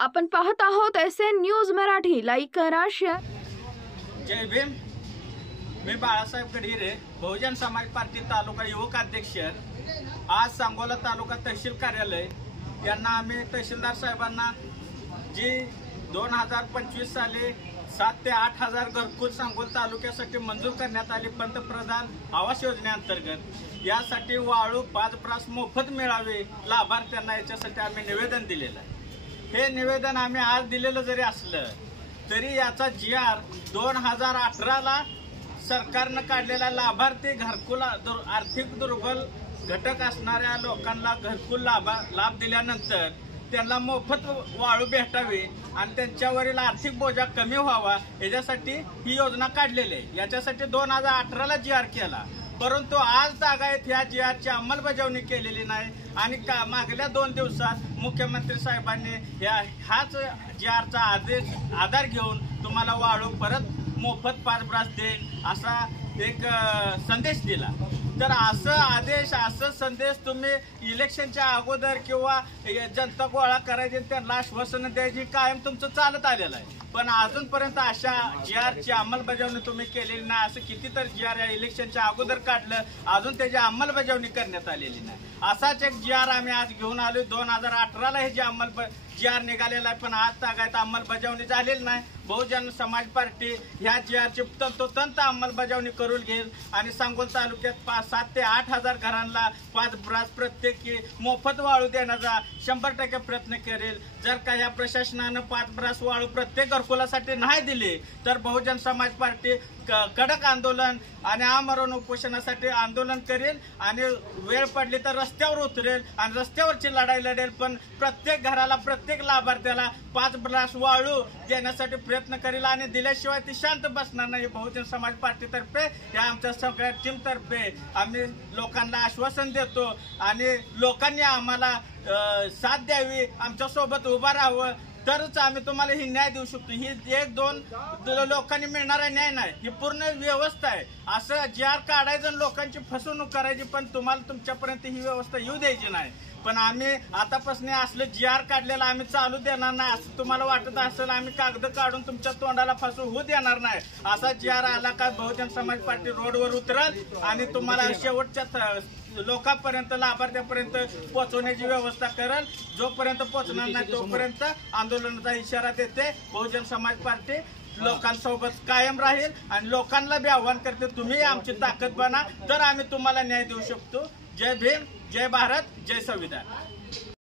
आपण पाहत आहोत SN न्यूज मराठी। लाईक करा, शेअर। जय भीम। मी बाळासाहेब गडहिरे, बहुजन समाज पार्टी तालुका युवक अध्यक्ष। आज सांगोला तालुका तहसील कार्यालय यांना आम्ही तहसीलदार साहेबांना जी 2025 साली 7 ते 8 हजार घरकुल सांगोल तालुक्यासाठी मंजूर करण्यात आली पंतप्रधान आवास योजनेअंतर्गत, यासाठी वाळू 5 ब्रास मोफत मिळावे लाभार्थ्यांना, याच्यासाठी आम्ही निवेदन दिलेलं आहे। हे निवेदन आम्ही आज दिलेलं जरी असलं तरी याचा GR 2018ला सरकारनं काढलेला लाभार्थी घरकुल आर्थिक दुर्बल घटक असणाऱ्या लोकांना घरकुल लाभ दिल्यानंतर त्यांना मोफत वाळू भेटावी आणि त्यांच्यावरील आर्थिक बोजा कमी व्हावा, याच्यासाठी ही योजना काढलेली आहे। याच्यासाठी 2018ला GR केला, परंतु आज तागायत ह्या GRची अंमलबजावणी केलेली नाही आणि मागल्या 2 दिवसात मुख्यमंत्री साहेबांनी ह्याच GRचा आधार घेऊन तुम्हाला वाळू परत मोफत 5 ब्रास देईल असा एक संदेश दिला। तर असं संदेश तुम्ही इलेक्शनच्या अगोदर किंवा जनता गोळा करायची त्यांना आश्वासन द्यायची कायम तुमचं चालत आलेलं आहे, पण अजूनपर्यंत अशा GRची अंमलबजावणी तुम्ही केलेली नाही। असं कितीतरी GR या इलेक्शनच्या अगोदर काढलं, अजून त्याची अंमलबजावणी करण्यात आलेली नाही। असाच एक GR आम्ही आज घेऊन आलो। 2018ला हे जे GR निघालेला आहे, पण आज तागायत अंमलबजावणी झालेली नाही। बहुजन समाज पार्टी ह्या GRची तंतोतंत अंमलबजावणी करून घेईल आणि सांगोल तालुक्यात 7 ते 8 हजार घरांना 5 ब्रास प्रत्येकी मोफत वाळू देण्याचा 100% प्रयत्न करेल। जर का ह्या प्रशासनानं 5 ब्रास वाळू प्रत्येक घरकुलासाठी नाही दिली तर बहुजन समाज पार्टी कडक आंदोलन आणि आमरण उपोषणासाठी आंदोलन करेल आणि वेळ पडली तर रस्त्यावर उतरेल आणि रस्त्यावरची लढाई लढेल, पण प्रत्येक घराला प्रत्येक लाभार्थ्याला 5 ब्रास वाळू देण्यासाठी प्रयत्न करेल आणि दिल्याशिवाय ती शांत बसणार नाही। बहुजन समाज पार्टीतर्फे या आमच्या सगळ्या टीमतर्फे आम्ही लोकांना आश्वासन देतो आणि लोकांनी आम्हाला साथ द्यावी, आमच्या सोबत उभा राहावं, तरच आम्ही तुम्हाला ही न्याय देऊ शकतो। ही 1-2 लोकांनी मिळणारा न्याय नाही, ही पूर्ण व्यवस्था आहे। असं GR काढायचं लोकांची फसवणूक करायची, पण तुम्हाला तुमच्यापर्यंत ही व्यवस्था येऊ द्यायची नाही। पण आम्ही आतापासून असलं GR काढलेलं आम्ही चालू देणार नाही। असं तुम्हाला वाटत असेल आम्ही कागद काढून तुमच्या तोंडाला फसवू होऊ देणार नाही। असा GR आला का बहुजन समाज पार्टी रोडवर उतरल आणि तुम्हाला शेवटच्या लोकांपर्यंत लाभार्थ्यापर्यंत पोहोचवण्याची व्यवस्था करेल। जोपर्यंत पोहोचणार नाही तोपर्यंत आंदोलनाचा इशारा देते। बहुजन समाज पार्टी लोकांसोबत कायम राहील आणि लोकांना बी आव्हान करते, तुम्ही आमची ताकद बना तर आम्ही तुम्हाला न्याय देऊ शकतो। जय भीम, जय भारत, जय संविधान।